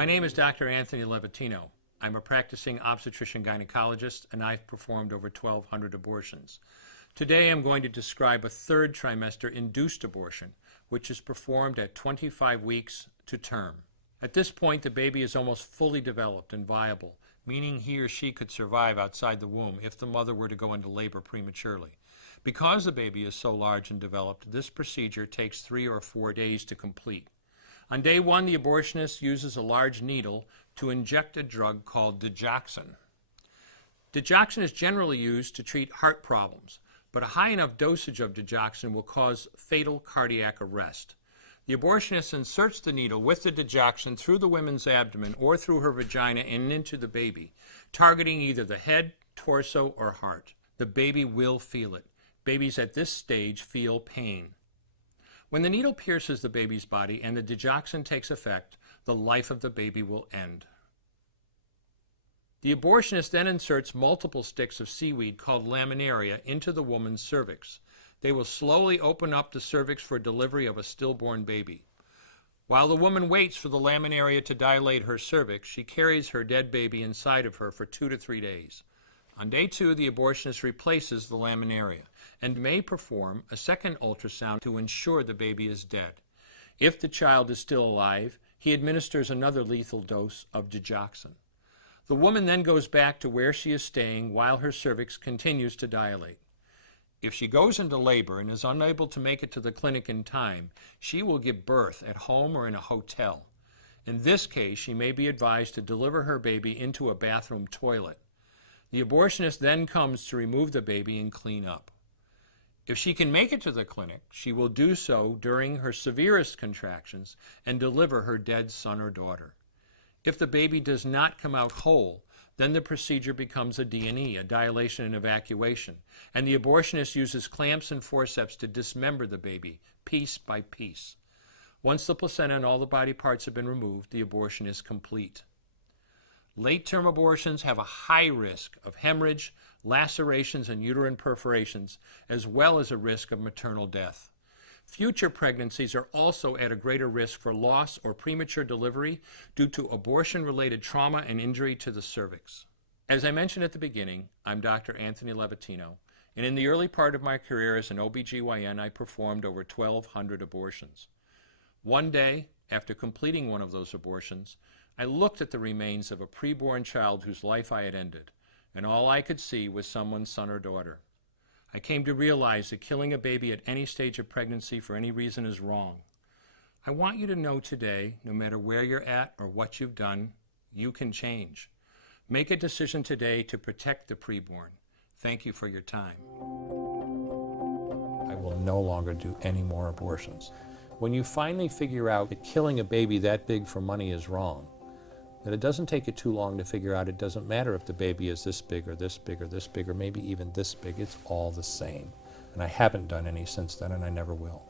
My name is Dr. Antъни Levatino. I'm a practicing obstetrician gynecologist, and I've performed over 1,200 abortions. Today I'm going to describe a third trimester induced abortion, which is performed at 25 weeks to term. At this point, the baby is almost fully developed and viable, meaning he or she could survive outside the womb if the mother were to go into labor prematurely. Because the baby is so large and developed, this procedure takes 3 or 4 days to complete. On day 1, the abortionist uses a large needle to inject a drug called digoxin. Digoxin is generally used to treat heart problems, but a high enough dosage of digoxin will cause fatal cardiac arrest. The abortionist inserts the needle with the digoxin through the woman's abdomen or through her vagina and into the baby, targeting either the head, torso, or heart. The baby will feel it. Babies at this stage feel pain. When the needle pierces the baby's body and the digoxin takes effect, the life of the baby will end. The abortionist then inserts multiple sticks of seaweed called laminaria into the woman's cervix. They will slowly open up the cervix for delivery of a stillborn baby. While the woman waits for the laminaria to dilate her cervix, she carries her dead baby inside of her for 2 to 3 days. On day 2, the abortionist replaces the laminaria and may perform a second ultrasound to ensure the baby is dead. If the child is still alive, he administers another lethal dose of digoxin. The woman then goes back to where she is staying while her cervix continues to dilate. If she goes into labor and is unable to make it to the clinic in time, she will give birth at home or in a hotel. In this case, she may be advised to deliver her baby into a bathroom toilet. The abortionist then comes to remove the baby and clean up. If she can make it to the clinic, she will do so during her severest contractions and deliver her dead son or daughter. If the baby does not come out whole, then the procedure becomes a D&E, a dilation and evacuation, and the abortionist uses clamps and forceps to dismember the baby, piece by piece. Once the placenta and all the body parts have been removed, the abortion is complete. Late-term abortions have a high risk of hemorrhage, lacerations, and uterine perforations, as well as a risk of maternal death. Future pregnancies are also at a greater risk for loss or premature delivery due to abortion-related trauma and injury to the cervix. As I mentioned at the beginning, I'm Dr. Antъни Levatino, and in the early part of my career as an OBGYN, I performed over 1,200 abortions. One day, after completing one of those abortions, I looked at the remains of a preborn child whose life I had ended, and all I could see was someone's son or daughter. I came to realize that killing a baby at any stage of pregnancy for any reason is wrong. I want you to know today, no matter where you're at or what you've done, you can change. Make a decision today to protect the preborn. Thank you for your time. I will no longer do any more abortions. When you finally figure out that killing a baby that big for money is wrong, that it doesn't take you too long to figure out it doesn't matter if the baby is this big or this big or this big or maybe even this big, it's all the same. And I haven't done any since then, and I never will.